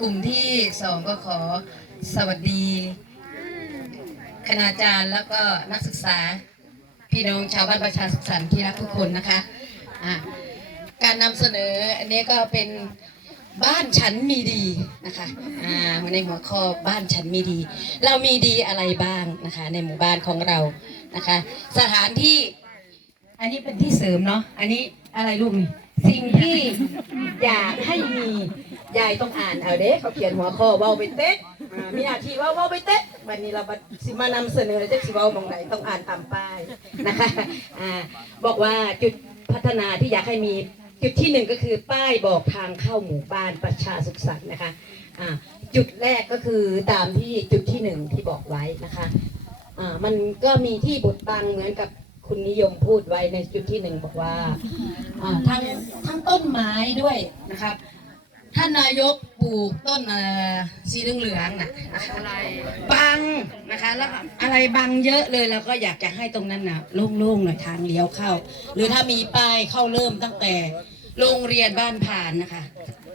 กลุ่มที่สองก็ขอสวัสดี คณาจารย์แล้วก็นักศึกษา พี่น้องชาวบ้านประชาสุขสันต์ที่รักทุกคนนะคะะการนำเสนออันนี้ก็เป็นบ้านฉันมีดีนะคะในหัวข้อบ้านฉันมีดี เรามีดีอะไรบ้างนะคะ ในหมู่บ้านของเรานะคะ สถานที่ อันนี้เป็นที่เสริมเนาะอันนี้อะไรลูกนี่สิ่งที่อยากให้มี ยายต้องอ่านเอาเด้เขาเขียนหัวข้อเว้าไปเต๊ะอ่ามีหน้าที่ว่าเว้าไปเต๊ะวันนี้เราบัดสิมานำเสนอจะสิเว้าตรงไหนต้องอ่านตามป้ายนะคะอ่าบอกว่าจุดพัฒนาที่อยากให้มีจุดที่หนึ่งก็คือป้ายบอกทางเข้าหมู่บ้านประชาสุขสันต์นะคะอ่าจุดแรกก็คือตามที่จุดที่หนึ่งที่บอกไว้นะคะอ่ามันก็มีที่บทบังเหมือนกับคุณนิยมพูดไว้ในจุดที่หนึ่งบอกว่าอ่าทั้งทั้งต้นไม้ด้วยนะครับ ท่านนายกปลูกต้นเอ่อสีเหลืองๆน่ะนะคะบังนะคะแล้วก็อะไรบังเยอะเลยเราก็อยากจะให้ตรงนั้นน่ะโล่งๆหน่อยทางเลี้ยวเข้า หรือถ้ามีป้ายเข้าเริ่มตั้งแต่โรงเรียนบ้านผ่านนะคะ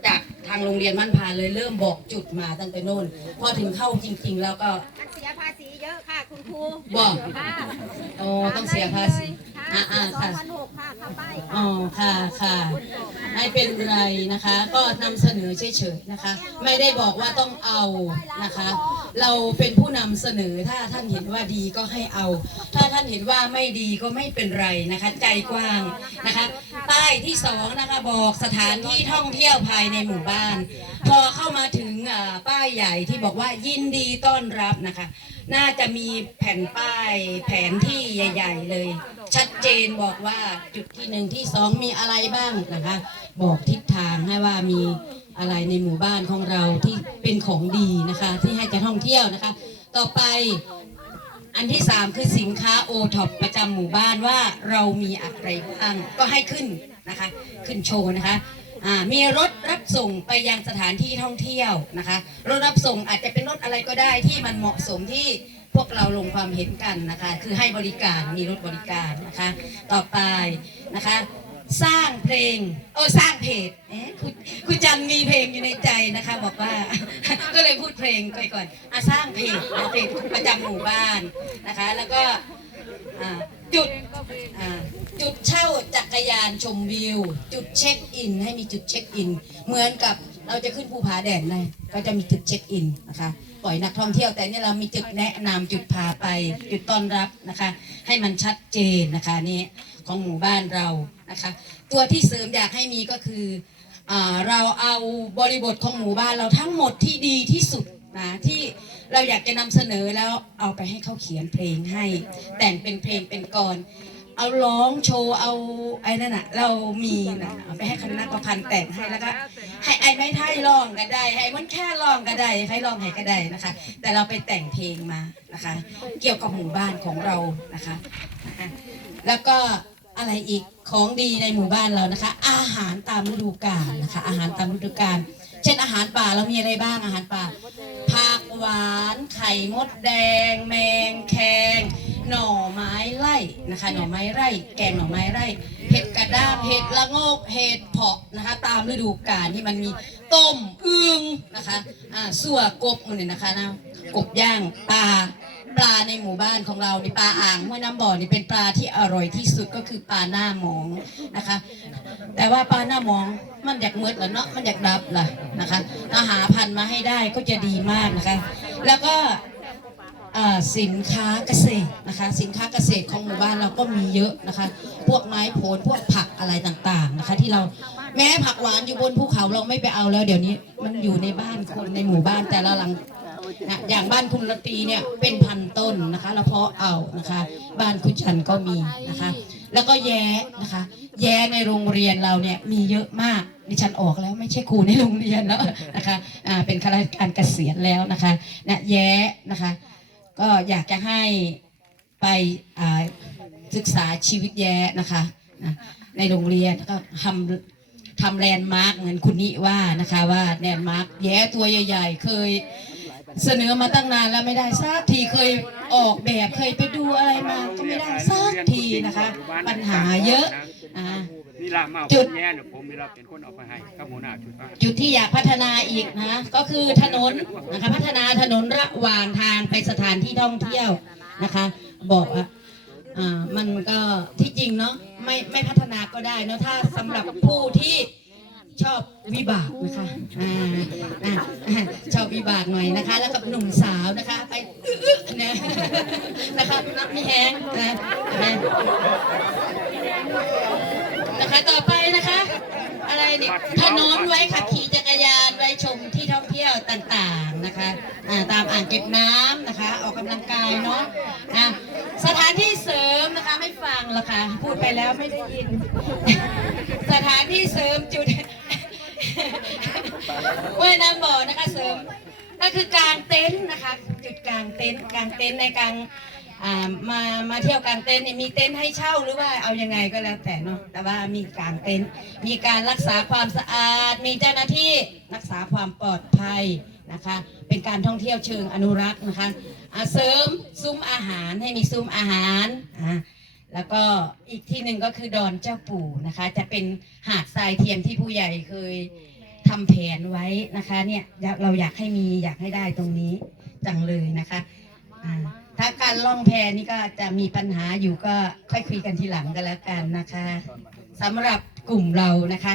จากทางโรงเรียนบ้านผ่านเลยเริ่มบอกจุดมาตั้งแต่โน่นพอถึงเข้าจริง ๆ แล้วก็เสียภาษีเยอะค่ะคุณครูบอกค่ะโอ้ต้องเสียภาษีค่ะ อ่าอ่าสองค่ะ พันหกค่ะเข้าไปอ๋อค่ะค่ะไม่เป็นไรนะคะ ก็นำเสนอเฉยๆนะคะ ไม่ได้บอกว่าต้องเอานะคะ เราเป็นผู้นำเสนอถ้าท่านเห็นว่าดีก็ให้เอา ถ้าท่านเห็นว่าไม่ดีก็ไม่เป็นไรนะคะ ใจกว้างนะคะ ป้ายที่สองนะคะบอกสถานที่ท่องเที่ยวภายในหมู่บ้าน พอเข้ามาถึงอ่าป้ายใหญ่ที่บอกว่ายินดีต้อนรับนะคะ น่าจะมีแผ่นป้ายแผนที่ใหญ่ ๆ เลย ชัดเจจนบอกว่าจุดที่หนึ่งที่สองมีอะไรบ้างนะคะ บอกทิศทางให้ว่ามีอะไรในหมู่บ้านของเราที่เป็นของดีนะคะ ที่ให้จะท่องเที่ยวนะคะ ต่อไปอันที่สามคือสินค้าโอท็อปประจำหมู่บ้านว่าเรามีอะไรบ้างก็ให้ขึ้นนะคะ ขึ้นโชว์นะคะ มีรถรับส่งไปยังสถานที่ท่องเที่ยวนะคะ รถรับส่งอาจจะเป็นรถอะไรก็ได้ที่มันเหมาะสมที่พวกเราลงความเห็นกันนะคะ คือให้บริการมีรถบริการนะคะ ต่อไปนะคะ สร้างเพลงเออสร้างเพจเอ๊ะคุณคุณจันมีเพลงอยู่ในใจนะคะ บอกว่า ก็เลยพูดเพลงไปก่อนอะสร้างเพจเพจประจำหมู่บ้านนะคะ แล้วก็จุดจุดเช่าจักร ยานชมวิว จุดเช็คอิน ให้มีจุดเช็คอิน เหมือนกับเราจะขึ้นภูผาแดนเลยก็จะมีจุดเช็คอินนะคะ ปล่อยนักท่องเที่ยวแต่เนี่ยเรามีจุดแนะนำจุดพาไป จุดต้อนรับนะคะ ให้มันชัดเจนนะคะนี่ของหมู่บ้านเรานะคะ ตัวที่เสริมอยากให้มีก็คืออเราเอาบริบทของหมู่บ้านเราทั้งหมดที่ดีที่สุดนะที่เราอยากจะนำเสนอแล้วเอาไปให้เขาเขียนเพลงให้ แต่งเป็นเพลงเป็นกร เอาร้องโชว์เอาไอ้นั่นน่ะ เรามีนะเอาไปให้คณะกรรมการแต่งให้แล้วก็ให้ไอ้ไม้ไทยร้องก็ได้ให้มันแค่ร้องก็ได้ให้ร้องให้ก็ได้นะคะ แต่เราไปแต่งเพลงมานะคะ เกี่ยวกับหมู่บ้านของเรานะคะนะคะ แล้วก็อะไรอีกของดีในหมู่บ้านเรานะคะ อาหารตามฤดูกาลนะคะ อาหารตามฤดูกาลเช่นอาหารป่าเรามีอะไรบ้างอาหารป่าผักหวาน ไข่มดแดง แมงแคง หน่อไม้ไร่นะคะ หน่อไม้ไร่ แกงหน่อไม้ไร่ เห็ดกระด้างเห็ดละโงก เห็ดเพาะนะคะ ตามฤดูกาลที่มันมีต้มอึงนะคะอ่าสั่วกบมันเนี่ยนะคะนะกบย่างปลาปลาในหมู่บ้านของเราในปลาอ่างห้วยน้ำบ่อนี่เป็นปลาที่อร่อยที่สุดก็คือปลาหน้าหมองนะคะ แต่ว่าปลาหน้าหมองมันอยากมืดแล้วเนาะมันอยากดับล่ะนะคะเราหาพันธุ์มาให้ได้ก็จะดีมากนะคะ แล้วก็ สินค้าเกษตรนะคะ สินค้าเกษตรของหมู่บ้านเราก็มีเยอะนะคะ พวกไม้ผลพวกผักอะไรต่างๆนะคะ ที่เราแม้ผักหวานอยู่บนภูเขาเราไม่ไปเอาแล้ว เดี๋ยวนี้มันอยู่ในบ้านคนในหมู่บ้านแต่ละหลังนะอย่างบ้านคุณละตีเนี่ยเป็นพันต้นนะคะเราเพาะเอานะคะ บ้านคุณชันก็มีนะคะ แล้วก็แย้นะคะ แย้ในโรงเรียนเราเนี่ยมีเยอะมากดิฉันออกแล้วไม่ใช่ครูในโรงเรียนแล้วนะคะอ่าเป็นข้าราชการเกษียณแล้วนะคะนะแย้นะคะ ก็อยากจะให้ไปศึกษาชีวิตแย้นะคะในโรงเรียนก็ทำทำแลนด์มาร์กเหมือนคุณนิว่านะคะว่าแลนด์มาร์กแย้ตัวใหญ่ๆ เคยเสนอมาตั้งนานแล้วไม่ได้สักทีเคยออกแบบเคยไปดูอะไรมาก็ไม่ได้สักทีนะคะ ปัญหาเยอะ ลามาจุผดมแย่เนี่ยผมมีเราเป็นคนเอาไปให้ครับหัวหน้าชุดฟังจุดที่อยากพัฒนาอีกนะก็คือถนนนะคะพัฒนาถนนระหว่างทางไปสถานที่ท่องเที่ยวนะคะ บอกว่าอ่ามันก็ที่จริงเนาะไม่ไม่พัฒนาก็ได้เนาะถ้าสำหรับผู้ที่ชอบวิบากนะคะอ่าอ่าอ่าชอบวิบากหน่อยนะคะ แล้วกับหนุ่มสาวนะคะ ไปอื้อๆนะนะคะนับมีแหงนะนะ นะคะต่อไปนะคะ อะไรเนี่ยถนนไว้ขับขี่จักรยานไว้ชมที่ท่องเที่ยวต่างๆนะคะอ่าตามอ่างเก็บน้ำนะคะ ออกกำลังกายเนาะอะสถานที่เสริมนะคะไม่ฟังหรอกค่ะพูดไปแล้วไม่ได้ยิน สถานที่เสริมจุดว่ายน้ำบ่อนะคะเสริมก็คือกางเต็นท์นะคะ จุดกลางเต็นท์กางเต็นท์ในกลารอ่า มามาเที่ยวกางเต็นท์เนี่ยมีเต็นท์ให้เช่าหรือว่าเอายังไงก็แล้วแต่เนาะแต่ว่ามีกางเต็นท์มีการรักษาความสะอาด มีเจ้าหน้าที่รักษาความปลอดภัยนะคะ เป็นการท่องเที่ยวเชิงอนุรักษ์นะคะเสริมซุ้มอาหารให้มีซุ้มอาหารอ่าแล้วก็อีกที่หนึ่งก็คือดอนเจ้าปู่นะคะ จะเป็นหาดทรายเทียมที่ผู้ใหญ่เคยทำแผนไว้นะคะเนี่ยเราอยากให้มีอยากให้ได้ตรงนี้จังเลยนะคะอ่า ถ้าการล่องแพนี่ก็จะมีปัญหาอยู่ก็ค่อยคุยกันทีหลังก็แล้วกันนะคะสำหรับกลุ่มเรานะคะ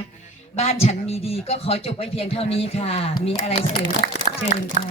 บ้านฉันมีดีก็ขอจบไว้เพียงเท่านี้ค่ะ มีอะไรเสริมเชิญค่ะ